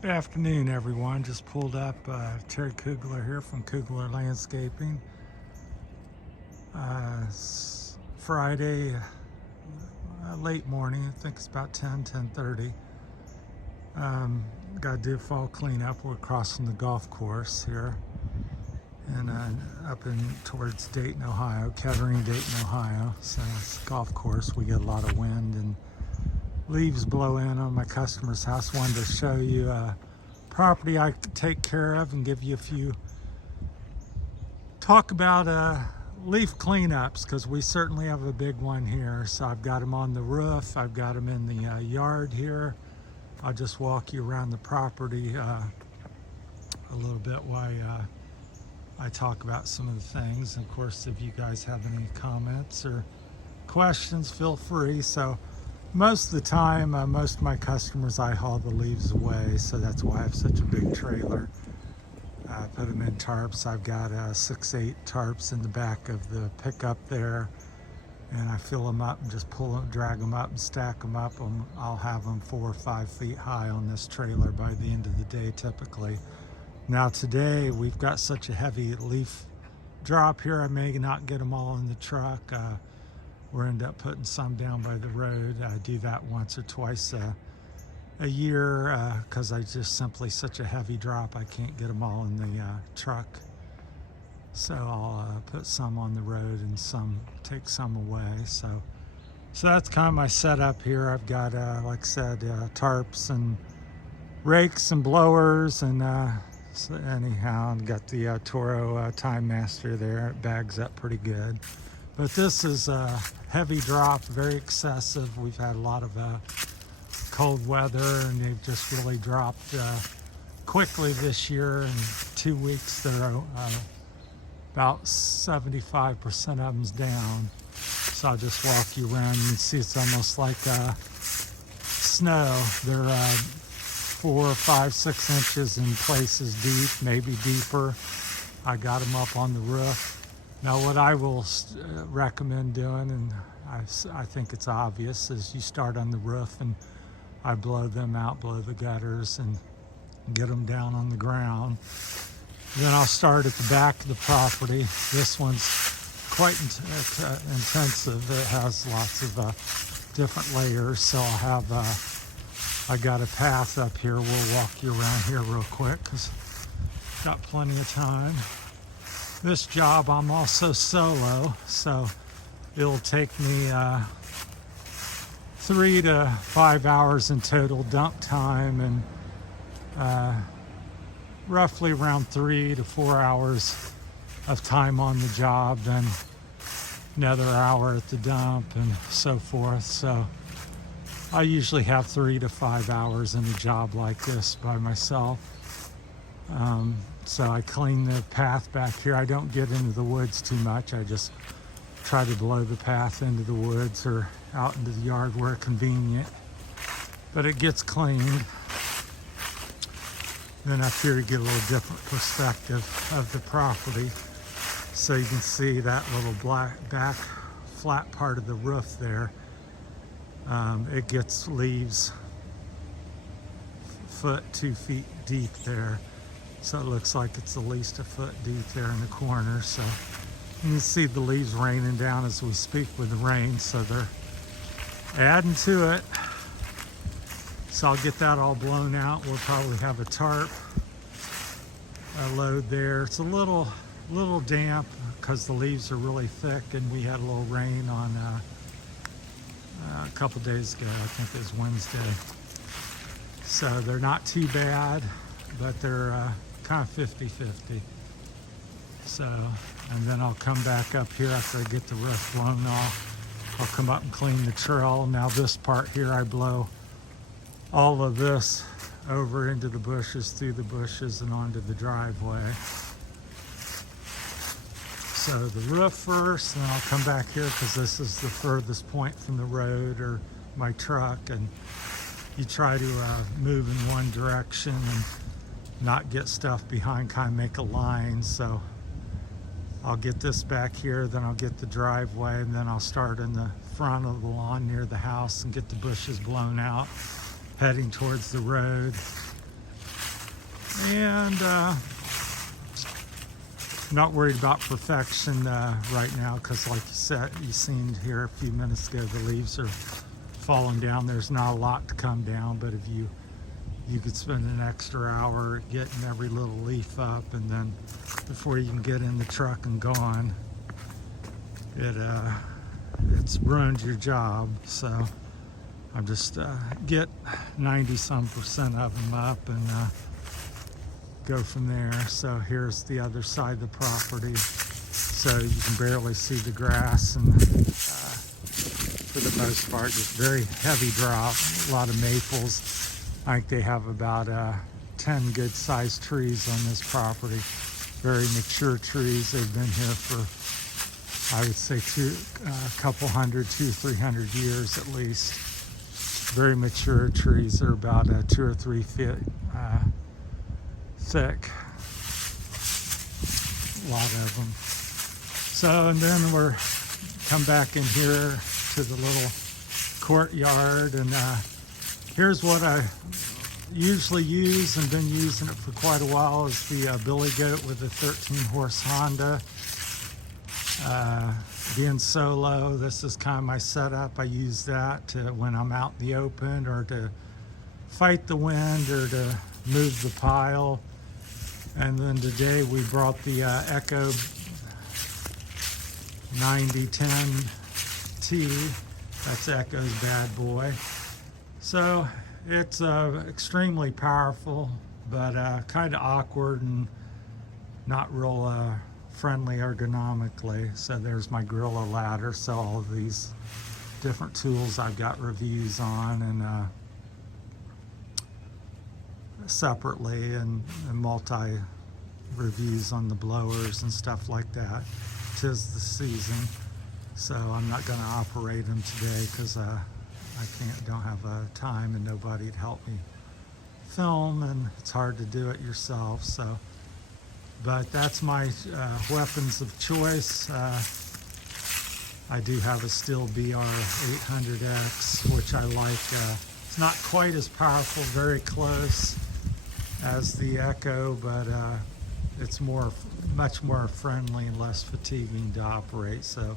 Good afternoon, everyone. Just pulled up Terry Kugler here from Kugler Landscaping. Friday, late morning. I think it's about 10:30. Got to do fall cleanup. We're crossing the golf course here, and up in towards Dayton, Ohio, Kettering, Dayton, Ohio. So it's a golf course. We get a lot of wind and leaves blow in on my customer's house. Wanted to show you property I take care of and give you a few talk about leaf cleanups, because we certainly have a big one here. So I've got them on the roof, I've got them in the yard here. I'll just walk you around the property a little bit while I talk about some of the things. Of course, if you guys have any comments or questions, feel free. So most of the time, most of my customers, I haul the leaves away, so that's why I have such a big trailer. I put them in tarps. I've got 6-8 tarps in the back of the pickup there, and I fill them up and just pull them, drag them up and stack them up. I'll have them 4 or 5 feet high on this trailer by the end of the day typically. Now today we've got such a heavy leaf drop here, I may not get them all in the truck. We'll end up putting some down by the road. I do that once or twice a year because I just simply such a heavy drop, I can't get them all in the truck. So I'll put some on the road and take some away. So that's kind of my setup here. I've got, like I said, tarps and rakes and blowers, and so anyhow, I've got the Toro Time Master there. It bags up pretty good. But this is a heavy drop, very excessive. We've had a lot of cold weather, and they've just really dropped quickly this year. In 2 weeks, they're about 75% of them's down. So I'll just walk you around. You can see it's almost like snow. They're 4, 5, 6 inches in places deep, maybe deeper. I got them up on the roof. Now what I will recommend doing, and I think it's obvious, is you start on the roof and I blow them out, blow the gutters, and get them down on the ground. Then I'll start at the back of the property. This one's quite intensive. It has lots of different layers. So I'll have, I got a path up here. We'll walk you around here real quick because got plenty of time. This job, I'm also solo, so it'll take me 3 to 5 hours in total dump time, and roughly around 3 to 4 hours of time on the job, then another hour at the dump, and so forth. So I usually have 3 to 5 hours in a job like this by myself. So I clean the path back here. I don't get into the woods too much. I just try to blow the path into the woods or out into the yard where convenient. But it gets cleaned. Then up here you get a little different perspective of the property. So you can see that little back flat part of the roof there. It gets leaves 2 feet deep there. So it looks like it's at least 1 foot deep there in the corner. So you can see the leaves raining down as we speak with the rain. So they're adding to it. So I'll get that all blown out. We'll probably have a tarp load there. It's a little damp because the leaves are really thick, and we had a little rain on a couple days ago. I think it was Wednesday. So they're not too bad, but they're kind of 50-50. So, and then I'll come back up here after I get the roof blown off. I'll come up and clean the trail. Now this part here, I blow all of this over into the bushes, through the bushes, and onto the driveway. So the roof first, and then I'll come back here because this is the furthest point from the road or my truck, and you try to move in one direction and not get stuff behind, kind of make a line. So I'll get this back here, then I'll get the driveway, and then I'll start in the front of the lawn near the house and get the bushes blown out, heading towards the road. And not worried about perfection right now, because like you seen here a few minutes ago, the leaves are falling down. There's not a lot to come down, but if you could spend an extra hour getting every little leaf up, and then before you can get in the truck and gone, it's ruined your job. So I'm just get 90-some% of them up and go from there. So here's the other side of the property. So you can barely see the grass, and for the most part, just very heavy drop. A lot of maples. I think they have about 10 good-sized trees on this property. Very mature trees. They've been here for, I would say, a couple hundred, 200-300 years at least. Very mature trees. They're about 2 or 3 feet thick. A lot of them. So, and then we're come back in here to the little courtyard, and here's what I usually use and been using it for quite a while, is the Billy Goat with the 13-horse Honda. Being solo, this is kind of my setup. I use that to, when I'm out in the open, or to fight the wind, or to move the pile. And then today we brought the Echo 9010T. That's Echo's bad boy. So it's extremely powerful, but kind of awkward and not real friendly ergonomically. So there's my Gorilla ladder. So all of these different tools I've got reviews on, and separately, and multi reviews on the blowers and stuff like that. 'Tis the season, so I'm not going to operate them today, because I don't have time, and nobody'd help me film, and it's hard to do it yourself. So, but that's my weapons of choice. I do have a Stihl BR800X, which I like. It's not quite as powerful, very close as the Echo, but it's much more friendly and less fatiguing to operate. So,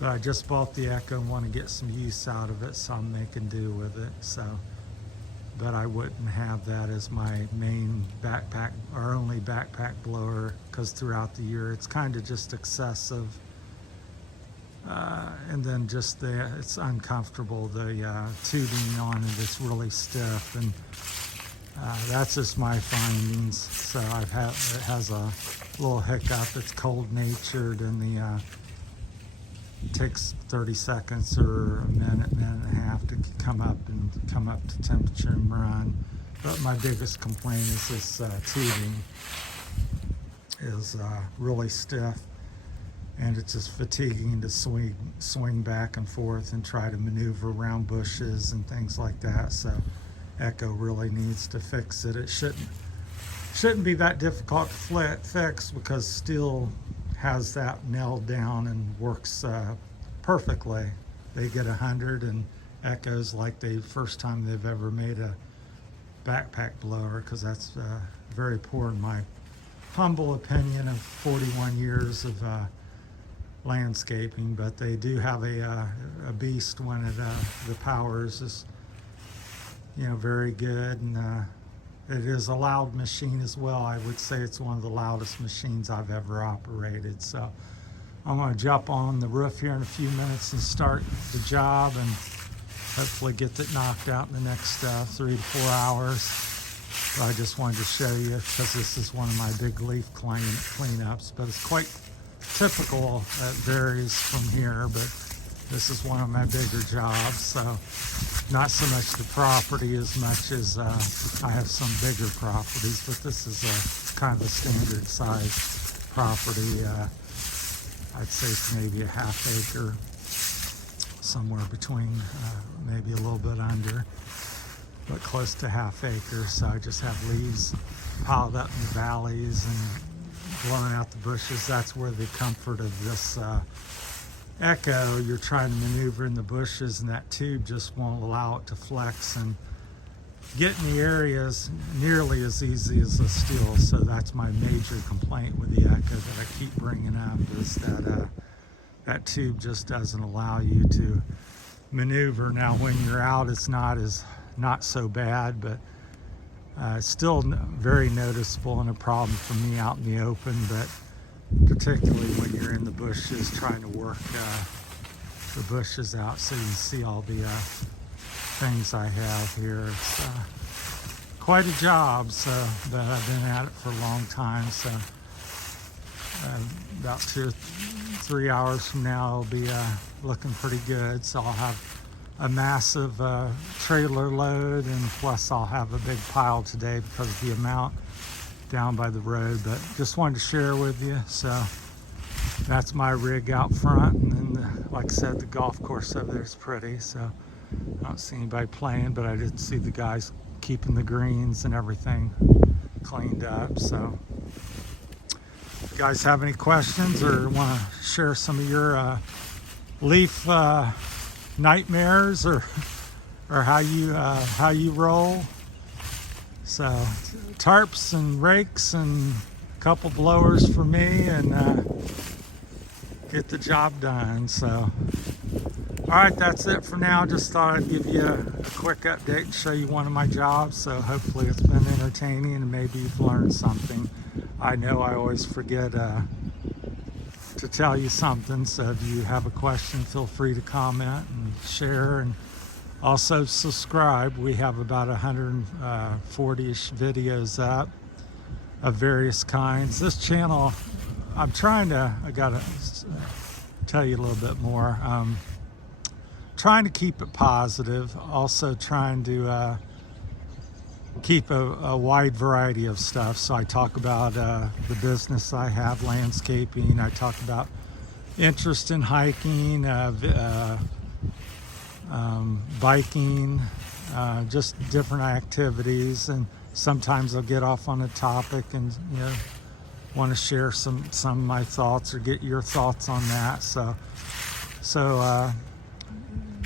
but I just bought the Echo and want to get some use out of it, so I'm making do with it. So, but I wouldn't have that as my main backpack or only backpack blower, because throughout the year it's kind of just excessive. And then just it's uncomfortable. The tubing on it is really stiff, and that's just my findings. So it has a little hiccup. It's cold natured, and it takes 30 seconds or a minute and a half to come up to temperature and run. But my biggest complaint is this tubing is really stiff, and it's just fatiguing to swing back and forth and try to maneuver around bushes and things like that. So Echo really needs to fix it. It shouldn't be that difficult to fix, because Stihl has that nailed down and works perfectly. They get 100, and Echo's like the first time they've ever made a backpack blower, because that's very poor in my humble opinion of 41 years of landscaping. But they do have a beast when the power is just, very good, and it is a loud machine as well. I would say it's one of the loudest machines I've ever operated. So I'm going to jump on the roof here in a few minutes and start the job, and hopefully get it knocked out in the next 3 to 4 hours. But I just wanted to show you, because this is one of my big leaf cleanups, but it's quite typical. It varies from here, but this is one of my bigger jobs. So not so much the property as much as I have some bigger properties, but this is kind of a standard size property. I'd say it's maybe a half acre, somewhere between, maybe a little bit under, but close to half acre. So I just have leaves piled up in the valleys and blowing out the bushes. That's where the comfort of this Echo, you're trying to maneuver in the bushes, and that tube just won't allow it to flex and getting the areas nearly as easy as the steel. So that's my major complaint with the Echo that I keep bringing up, is that that tube just doesn't allow you to maneuver. Now when you're out, it's not so bad, but still very noticeable and a problem for me out in the open, but particularly when you're in the bushes trying to work the bushes out so you see all the things I have here. It's quite a job, so, but I've been at it for a long time, so about 2 or 3 hours from now it'll be looking pretty good. So I'll have a massive trailer load, and plus I'll have a big pile today because of the amount down by the road. But just wanted to share with you. So that's my rig out front, and then like I said, the golf course over there is pretty. So I don't see anybody playing, but I did see the guys keeping the greens and everything cleaned up. So if you guys have any questions or want to share some of your leaf nightmares or how you roll, so tarps and rakes and a couple blowers for me, and get the job done. So all right, that's it for now. Just thought I'd give you a quick update and show you one of my jobs. So hopefully it's been entertaining and maybe you've learned something. I know I always forget to tell you something, so if you have a question, feel free to comment and share, and also subscribe. We have about 140-ish videos up of various kinds. This channel, I gotta tell you a little bit more. Trying to keep it positive, also trying to keep a wide variety of stuff. So I talk about the business I have, landscaping. I talk about interest in hiking, biking, just different activities. And sometimes I'll get off on a topic and want to share some of my thoughts or get your thoughts on that. So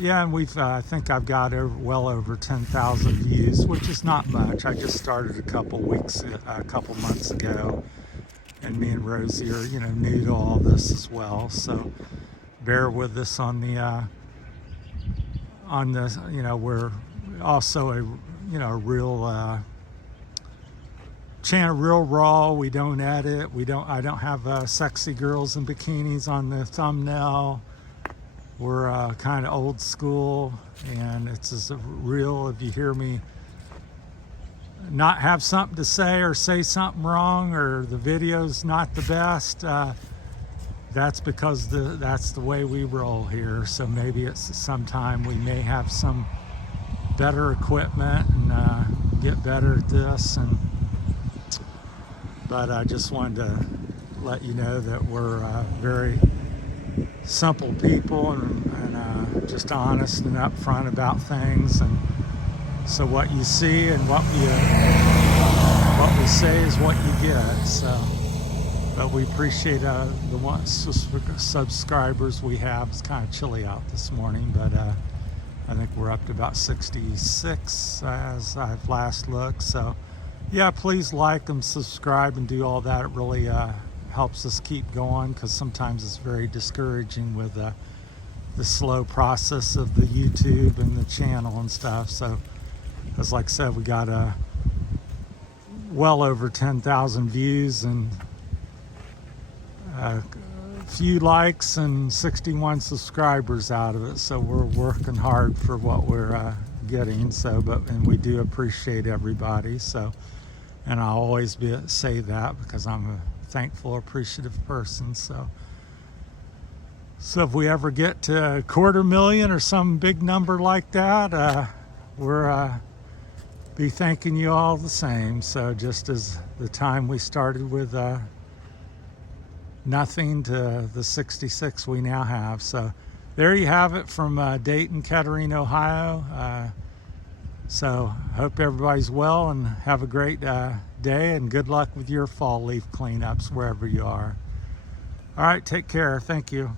yeah, and I think I've got well over 10,000 views, which is not much. I just started a couple months ago, and me and Rosie are, new to all this as well. So bear with us on the, we're also a real channel, real raw. We don't edit. I don't have sexy girls in bikinis on the thumbnail. We're kind of old school, and it's as real. If you hear me not have something to say or say something wrong, or the video's not the best, that's because that's the way we roll here. So maybe it's sometime we may have some better equipment and get better at this. But I just wanted to let you know that we're very simple people and just honest and upfront about things. And so what you see and what we say is what you get. So, but we appreciate the subscribers we have. It's kind of chilly out this morning, but I think we're up to about 66 as I've last looked. So yeah, please like and subscribe and do all that. It really helps us keep going, because sometimes it's very discouraging with the slow process of the YouTube and the channel and stuff. So as like I said, we got well over 10,000 views and a few likes and 61 subscribers out of it. So we're working hard for what we're getting. So and we do appreciate everybody. So, and I'll always say that because I'm a thankful, appreciative person. So if we ever get to 250,000 or some big number like that, we're be thanking you all the same. So just as the time we started with nothing to the 66 we now have. So there you have it from Dayton, Kettering, Ohio. So hope everybody's well and have a great day, and good luck with your fall leaf cleanups wherever you are. All right, take care. Thank you.